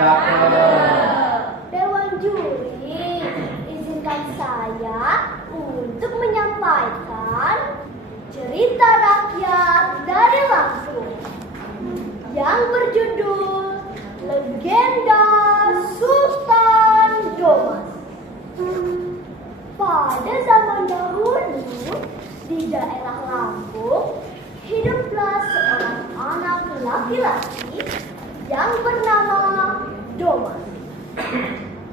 Cakep. Dewan juri, izinkan saya untuk menyampaikan cerita rakyat dari Lampung yang berjudul Legenda Sultan Domas. Pada zaman dahulu, di daerah Lampung, hiduplah seorang anak laki-laki yang bernama Domas.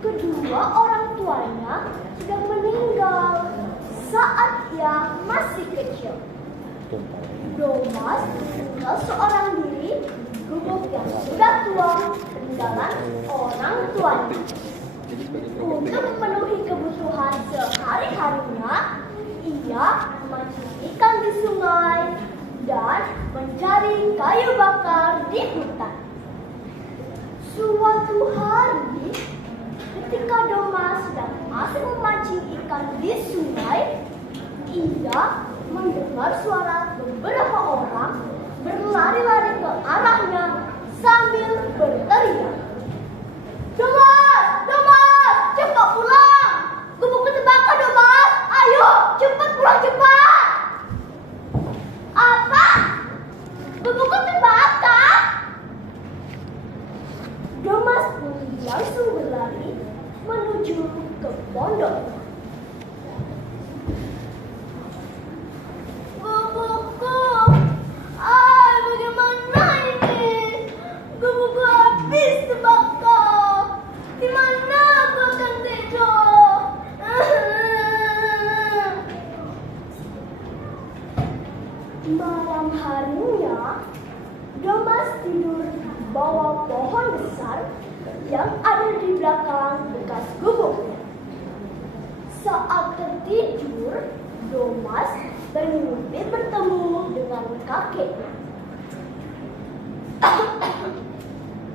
Kedua orang tuanya sudah meninggal saat ia masih kecil. Domas tinggal seorang diri, gubuk yang sudah tua peninggalan orang tuanya. Untuk memenuhi kebutuhan sehari-harinya, ia memancing ikan di sungai dan mencari kayu bakar di hutan. Suatu hari, ketika Domas sedang asik memancing ikan di sungai, ia mendengar suara beberapa orang berlari-lari ke arahnya sambil berteriak, "Domas! Domas! Cepat pulang! Gubukku terbakar, Domas! Ayo, cepat pulang, cepat!" "Apa? Gubukku terbakar?" Domas pun langsung berlari menuju ke pondok. "Gubukku! Bagaimana ini? Gubukku habis terbakar. Di mana aku akan tidur?" Malam harinya, Domas tidur di bawah pohon besar yang ada di belakang bekas gubuknya. Saat tertidur, Domas bermimpi bertemu dengan kakeknya.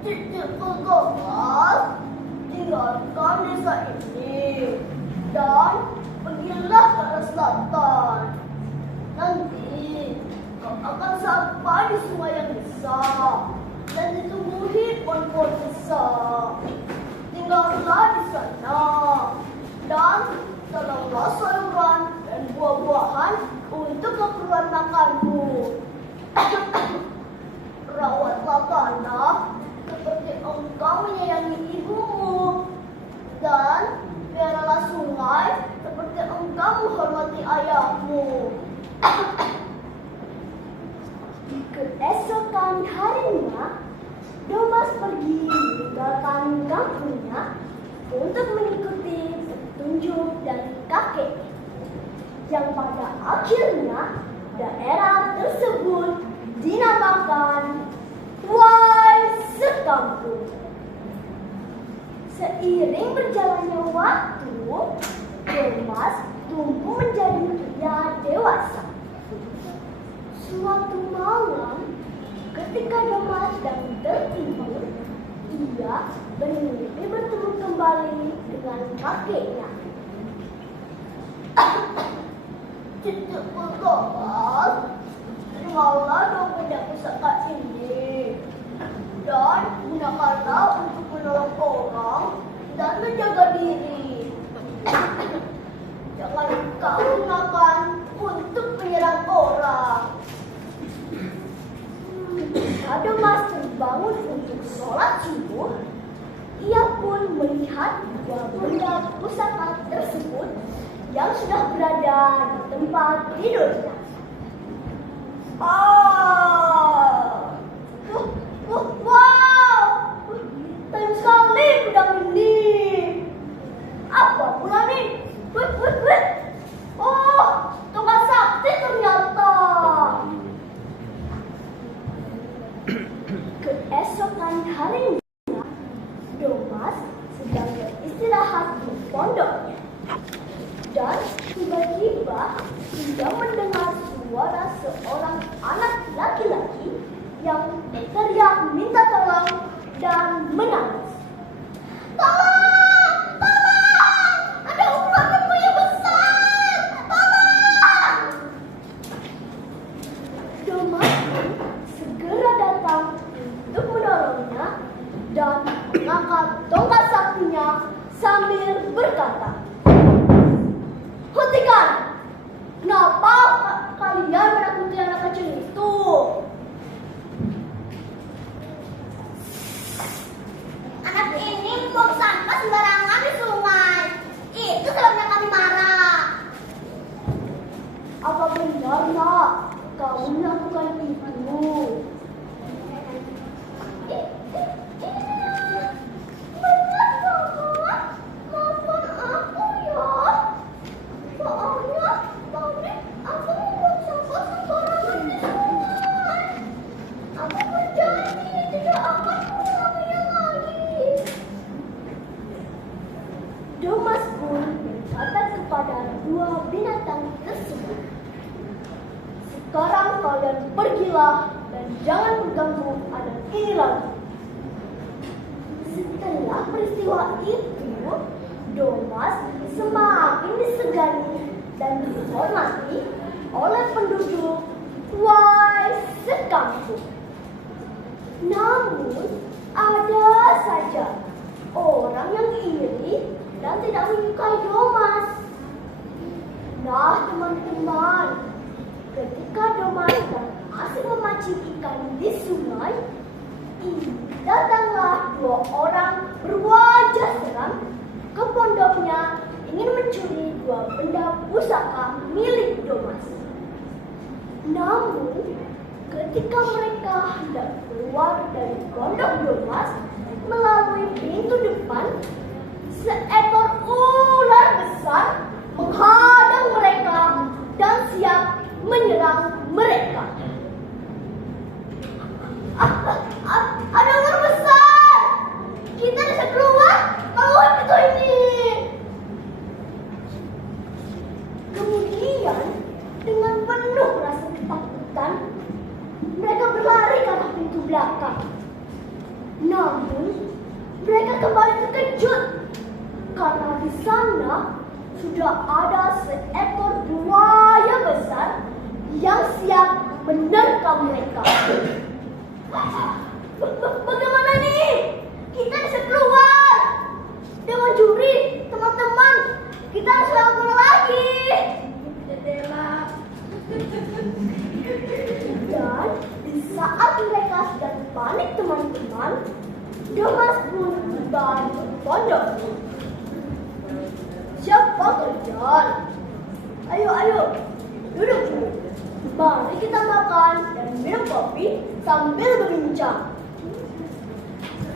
"Cucuku Domas, tinggalkan desa ini dan pergilah ke arah selatan. Nanti kau akan sampai di sungai yang besar dan ditumbuhi pohon-pohon besar. Tinggallah di sana dan tanamlah sayuran dan buah-buahan untuk keperluan makanmu. Rawatlah tanah seperti engkau menyayangi ibumu, dan peliharalah sungai seperti engkau menghormati ayahmu." Keesokan harinya, Domas pergi meninggalkan kampungnya untuk mengikuti petunjuk dari kakeknya, yang pada akhirnya daerah tersebut dinamakan Wai Sekampung. Seiring berjalannya waktu, Domas tumbuh menjadi pria dewasa. Suatu malam, ketika Domas sedang tertidur, ia bermimpi bertemu kembali dengan kakeknya. "Cucuku Domas, terimalah dong benda pusaka ini dan gunakanlah untuk menolong orang dan menjaga diri. Jangan kau gunakan untuk menyerang orang." Ketika Domas terbangun untuk sholat subuh, ia pun melihat dua benda pusaka tersebut yang sudah berada di tempat tidurnya. Wow! Sayang sekali pedang ini. Apa pula nih? Oh, tongkat sakti ternyata. Keesokan harinya, Domas sedang beristirahat di pondoknya, dan tiba-tiba ia mendengar suara seorang anak laki-laki yang berteriak minta tolong dan menangis. "Tolong! Tolong! Ada ular berbulu besar! Tolong!" Domas segera datang untuk menolongnya dan mengangkat tongkat saktinya sambil berkata, "Hentikan! Kenapa kalian menakuti anak kecil itu? Anak ini buang sampah sembarangan di sungai. Itu sebabnya kami marah." "Apa benar, Nak, kamu melakukan itu?" Domas pun berkata kepada dua binatang tersebut, "Sekarang kalian pergilah dan jangan mengganggu anak ini lagi." Setelah peristiwa itu, Domas semakin disegani dan dihormati oleh penduduk sekampung. Namun, ada saja orang yang iri dan tidak menyukai Domas. Nah, teman-teman, ketika Domas asik memancing ikan di sungai, datanglah dua orang berwajah seram ke pondoknya ingin mencuri dua benda pusaka milik Domas. Namun, ketika mereka hendak keluar dari pondok Domas melalui pintu depan, seekor ular besar menghadang mereka dan siap menyerang mereka. Ada ular besar! Kita bisa keluar kalau pintu ini. Kemudian, dengan penuh rasa ketakutan, mereka berlari ke arah pintu belakang. Namun, mereka kembali terkejut karena di sana sudah ada seekor buaya besar yang siap menerkam mereka. Bagaimana nih? Kita bisa keluar. Dewan juri, teman-teman, kita harus lakukan lagi. Dan di saat mereka sedang panik, teman-teman, Domas pun kembali ke pondok. "Siapa kalian? Ayo, duduk dulu. Mari kita makan dan minum kopi sambil berbincang."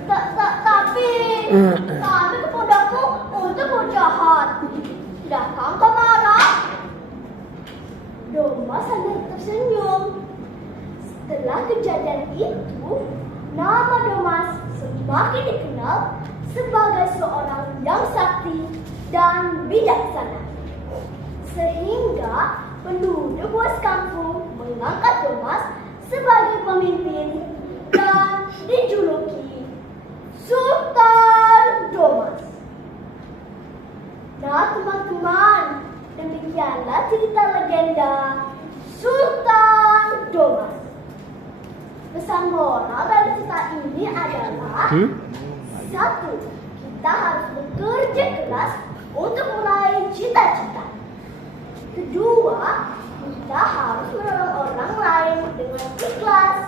Tapi kami ke pondokmu untuk berjahat. Tidakkah engkau marah?" Domas hanya tersenyum. Setelah kejadian itu, nama Domas semakin dikenal sebagai seorang yang sakti dan bijaksana. Sehingga penduduk kampung mengangkat Domas sebagai pemimpin dan dijuluki Sultan Domas. Nah, teman-teman, demikianlah cerita legenda Sultan Domas. Pesan moral dari cerita ini adalah: 1. Kita harus bekerja keras untuk meraih cita-cita. 2. Kita harus menolong orang lain dengan ikhlas.